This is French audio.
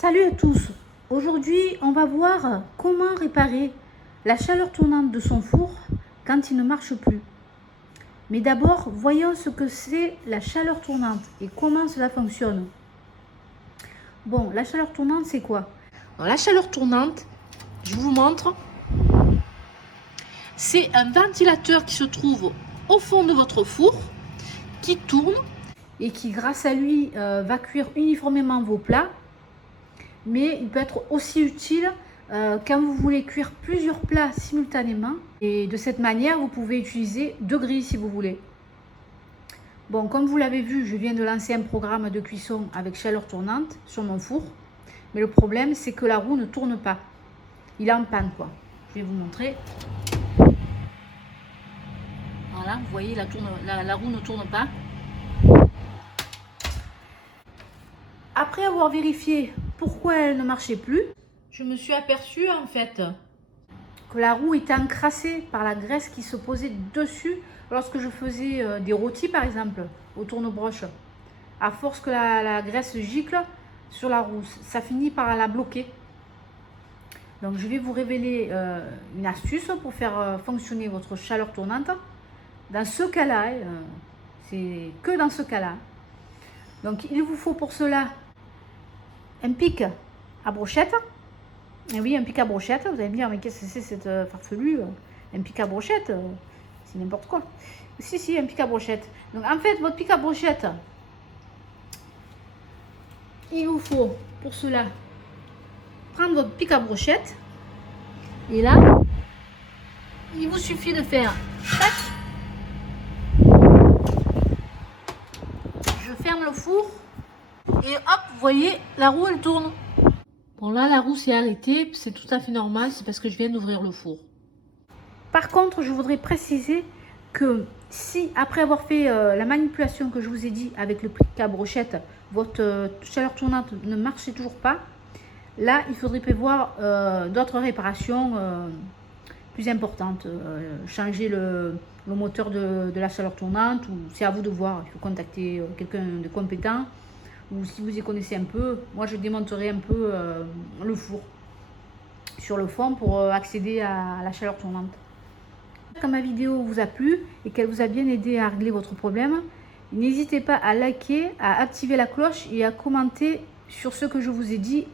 Salut à tous. Aujourd'hui, on va voir comment réparer la chaleur tournante de son four quand il ne marche plus. Mais d'abord, voyons ce que c'est la chaleur tournante et comment cela fonctionne. Bon, la chaleur tournante, c'est quoi? Alors, la chaleur tournante, je vous montre, c'est un ventilateur qui se trouve au fond de votre four, qui tourne et qui, grâce à lui, va cuire uniformément vos plats. Mais il peut être aussi utile quand vous voulez cuire plusieurs plats simultanément. Et de cette manière, vous pouvez utiliser 2 grilles si vous voulez. Bon, comme vous l'avez vu, je viens de lancer un programme de cuisson avec chaleur tournante sur mon four. Mais le problème, c'est que la roue ne tourne pas. Il est en panne, quoi. Je vais vous montrer. Voilà, vous voyez, la roue ne tourne pas. Après avoir vérifié pourquoi elle ne marchait plus, je me suis aperçue en fait que la roue était encrassée par la graisse qui se posait dessus lorsque je faisais des rôtis par exemple au tourne-broche. À force que la graisse gicle sur la roue, ça finit par la bloquer. Donc je vais vous révéler une astuce pour faire fonctionner votre chaleur tournante. Dans ce cas-là, c'est que dans ce cas-là. Donc il vous faut pour cela un pic à brochette. Et oui, un pic à brochette. Vous allez me dire, mais qu'est-ce que c'est cette farfelue? Un pic à brochette, c'est n'importe quoi. Si, un pic à brochette. Donc en fait, votre pic à brochette, il vous faut pour cela prendre votre pic à brochette. Et là, il vous suffit de faire tac. Je ferme le four. Et hop, vous voyez, la roue, elle tourne. Bon, là, la roue s'est arrêtée, c'est tout à fait normal, c'est parce que je viens d'ouvrir le four. Par contre, je voudrais préciser que si, après avoir fait la manipulation que je vous ai dit avec le pic à brochette, votre chaleur tournante ne marchait toujours pas, là, il faudrait prévoir d'autres réparations plus importantes. Changer le moteur de la chaleur tournante, ou c'est à vous de voir, il faut contacter quelqu'un de compétent. Ou si vous y connaissez un peu, moi je démonterai un peu le four sur le fond pour accéder à la chaleur tournante. Quand ma vidéo vous a plu et qu'elle vous a bien aidé à régler votre problème, n'hésitez pas à liker, à activer la cloche et à commenter sur ce que je vous ai dit.